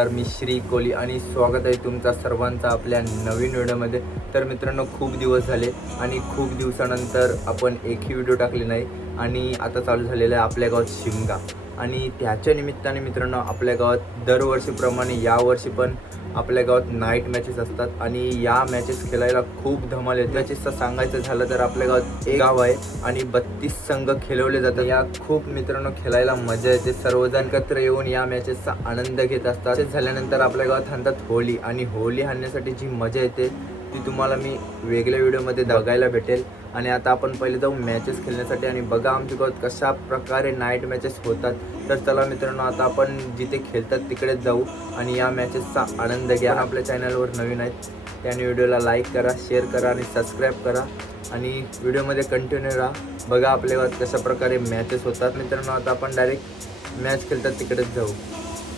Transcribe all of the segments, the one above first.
नमस्कार मी श्री कोली आणि स्वागत आहे तुमचा सर्वांचा आपल्या नवीन व्हिडिओमध्ये. तर मित्रांनो खूप दिवस झाले आणि खूप दिवसानंतर आपण एकही व्हिडिओ टाकले नाही आणि आता चालू झालेला आहे आपल्या गावात शिमगा. आणि त्याच्या निमित्ताने मित्रांनो आपल्या गावात दरवर्षीप्रमाणे यावर्षी पण आपल्या गावात नाईट मॅचेस असतात आणि या मॅचेस खेळायला खूप धमाल येते मॅचेसचं सांगायचं झालं तर आपल्या गावात एक गाव आहे आणि बत्तीस संघ खेळवले जातात. या खूप मित्रांनो खेळायला मजा येते. सर्वजण एकत्र येऊन या मॅचेसचा आनंद घेत असतात. झाल्यानंतर आपल्या गावात हाणतात होली आणि होली हाणण्यासाठी जी मजा येते ती तुम्हाला मी वेगळ्या व्हिडिओमध्ये बघायला भेटेल. आणि आता आपण पहिले जाऊ मॅचेस खेळण्यासाठी आणि बघा आमच्या गावात कशा प्रकारे नाईट मॅचेस होतात. तर चला मित्रांनो आता आपण जिथे खेळतात तिकडेच जाऊ आणि या मॅचेसचा आनंद घ्या. आपल्या चॅनलवर नवीन आहेत त्याने व्हिडिओला लाईक करा शेअर करा आणि सबस्क्राईब करा. आणि व्हिडिओमध्ये कंटिन्यू राहा. बघा आपल्या कशा प्रकारे मॅचेस होतात. मित्रांनो आता आपण डायरेक्ट मॅच खेळतात तिकडेच जाऊ.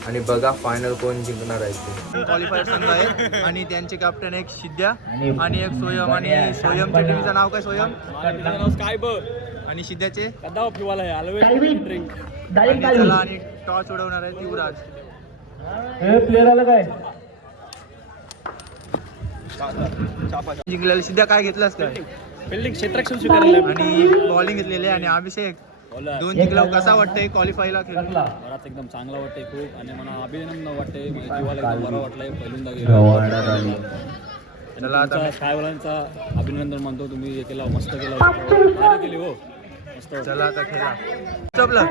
आणि बघा फायनल कोण जिंकणार आहे ते क्वालिफायर संघ आहे आणि त्यांचे कॅप्टन एक शिद्या आणि एक सोयम आणि सोयमच्या टीमचं नाव काय सोयम? काय बघ आणि ड्रिंक आणि चला आणि टॉस उडवणार आहे युवराज. प्लेअर आला काय? जिंकलेला. सिद्ध्या काय घेतलास काय? बिल्डिंग क्षेत्ररक्षण स्वीकारले आणि बॉलिंग घेतलेली आहे आणि अभिषेक. दोन जिंकला कसा वाटतंय क्वालिफायला खेळ घरात एकदम चांगला वाटते खूप आणि मला अभिनंदन वाटते म्हणजे जीवाला एकदम बरं वाटलंय. पहिल्यांदा गेलो. चला आता स्कायवाल्यांचा अभिनंदन मानतो. तुम्ही हे केलं मस्त केलं. भारी केली हो. मस्त चला आता खेळा. चपला.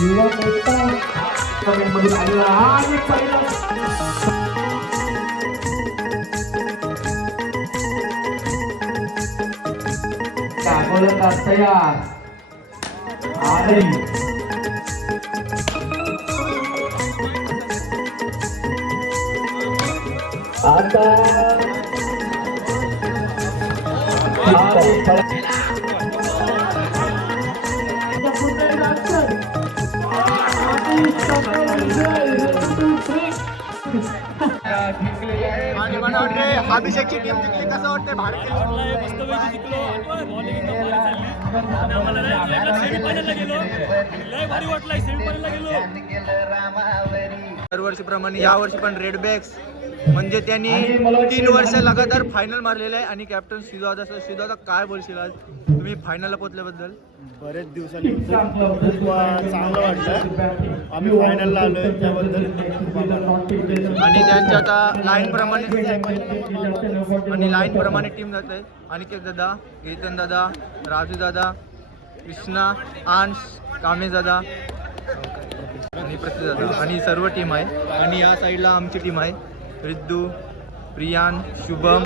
युवा मोठा मधून आलेला आणि पहिला गोलंदाज तयार आणि आता लय सेमीफायनलला या आणि दरवर्षीप्रमाणे यावर्षी पण रेड बॅग्स म्हणजे त्यांनी तीन वर्ष लगातार फायनल मारलेलं आहे. आणि कॅप्टन शिवादा शिवादा काय बोलशील आज? तुम्ही फायनलला पोहोचल्याबद्दल? बरेच दिवसांनी चांगलं वाटलं. आम्ही फायनलला आलो त्याबद्दल खूप आभार. आणि त्यांच्या आता लाईन प्रमाणे आणि लाईन प्रमाणे टीम जात आहे अनिकेत दादा केतन दादा राजू दादा कृष्णा अंश कामेश दादा आणि प्रति दादा. आणि सर्व टीम आहे. आणि या साईडला आमची टीम आहे. रिद्धू प्रियान शुभम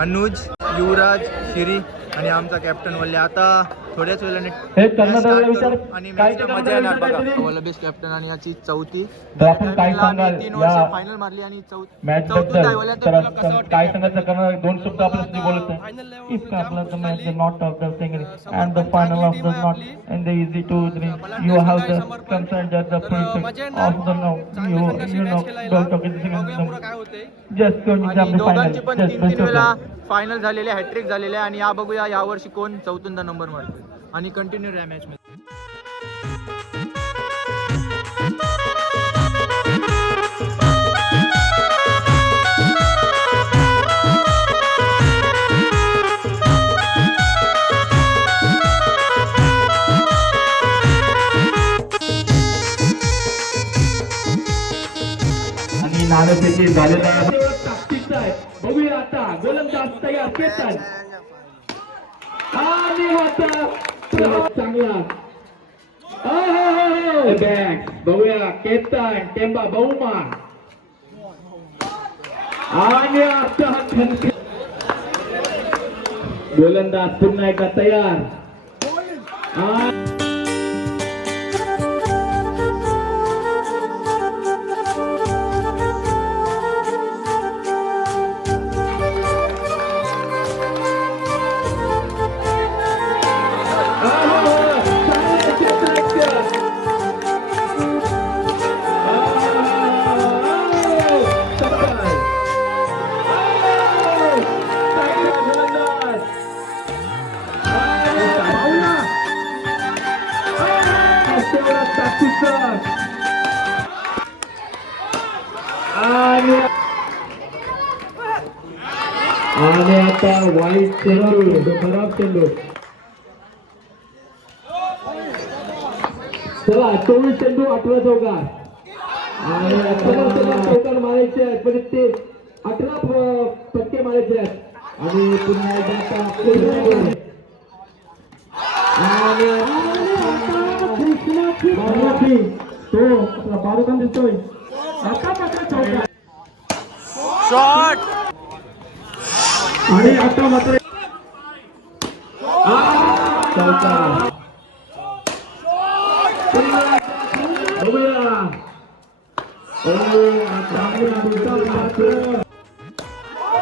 अनुज युवराज शिरी आणि आमचा कॅप्टन वल्ले आता थोड्याच वेळाने हे आणि मजा येणार बघा. वल्लभेश कॅप्टन आणि याची चौथी. तीन वर्ष फायनल मारली आणि चौ मॅच चौथीत आहे वल्ल्या, तर तर तुला कसं वाटतं? काय सांगायचं? कारण दोन शब्द आपल्यासाठी बोलत आहे इफ आपला. The match not of the thing and the final of the not in the easy to you have the concern just the principle of the no you you know don't talk काय होते just going to आणि jump the दोघांची पण final तीन तीन वेळा final झालेले hat trick झालेले आणि या बघूया यावर्षी कोण चौथ्यांदा नंबर मारतो आणि कंटिन्यू या मॅच मध्ये. नाणेफेकी झालेला बघूया आता. गोलंदाज तयार. केतन. आणि चांगला. बॅट बघूया. केतन टेंबा बहुमा आणि आता हा गोलंदाज पुन्हा एकदा तयार. आता वाईट चेंडू तो खराब चेंडू चला चोवीस चेंडू अठरा चौकार. आणि अठरा चौकार चौकार मारायचे आहेत. म्हणजे ते अठरा प- फटके मारायचे आहेत. आणि पुन्हा चौकार बघूया ओ, चांगली दुसरा मात्र.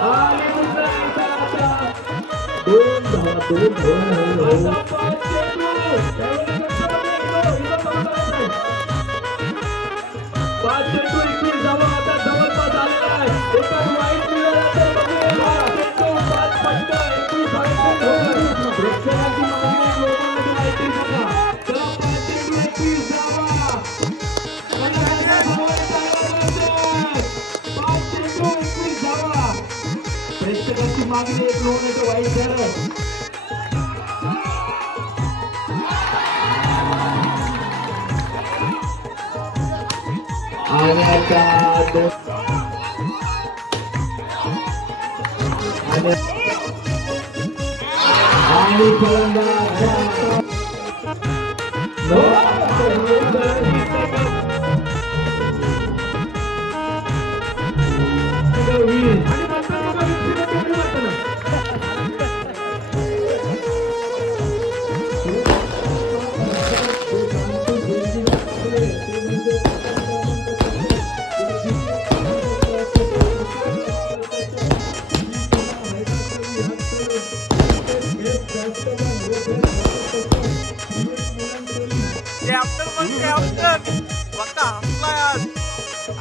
आणि दुसरा आता. दोन धावा, दोन धावा. पाच Bobby is rolling to white center. Anakado. Ali No,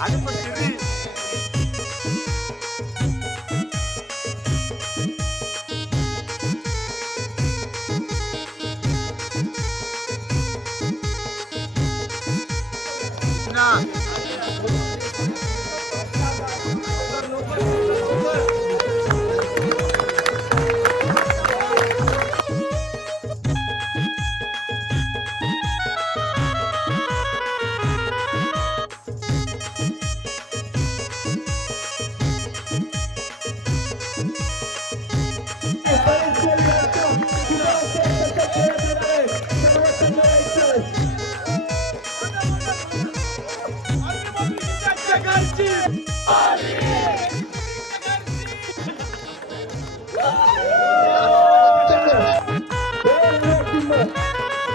அடுப்பு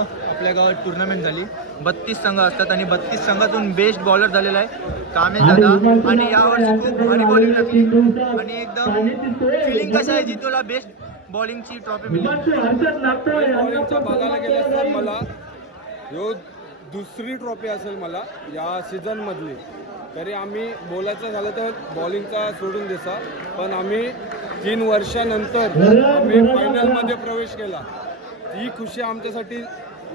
आपल्या गावात टुर्नामेंट झाली. बत्तीस संघ असतात आणि बत्तीस संघातून बेस्ट बॉलर झालेला आहे. कामे दादा. आणि यावर्षी खूप भारी बॉलिंग लागली आणि एकदम फिलिंग कसं आहे जितूला बेस्ट बॉलिंगची ट्रॉफी मिळाली? बघायला गेलं तर मला ह्यो दुसरी ट्रॉफी असेल मला या सीझनमधली तरी आम्ही बोलायचं झालं तर बॉलिंगचा सोडून देसा. पण आम्ही तीन वर्षानंतर आम्ही फायनलमध्ये प्रवेश केला. ही खुशी आमच्यासाठी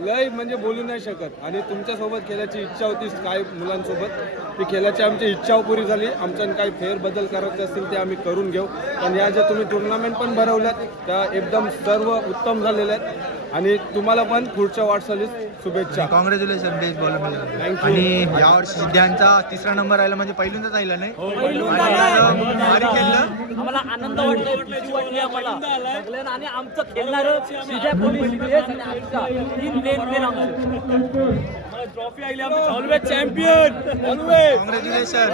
लय म्हणजे बोलू नाही शकत. आणि तुमच्यासोबत खेळायची इच्छा होती काय मुलांसोबत? ती खेळायची आमची इच्छा पुरी झाली. आमच्यानं काही फेरबदल करायचे असतील ते आम्ही करून घेऊ. पण या ज्या तुम्ही टुर्नामेंट पण भरवल्यात त्या एकदम सर्व उत्तम झालेल्या आहेत. आणि तुम्हाला पण पुढच्या वाटचालीस शुभेच्छा. कॉंग्रॅच्युलेशन बेस्ट बॉलर आणि यावर्षी सिद्ध्यांचा तिसरा नंबर आला म्हणजे पहिल्यांदाच आला नाही? आनंद आणि आमचं खेळणार ट्रॉफी आली ऑलवेज चॅम्पियन ऑलवेज कॉंग्रॅच्युलेशन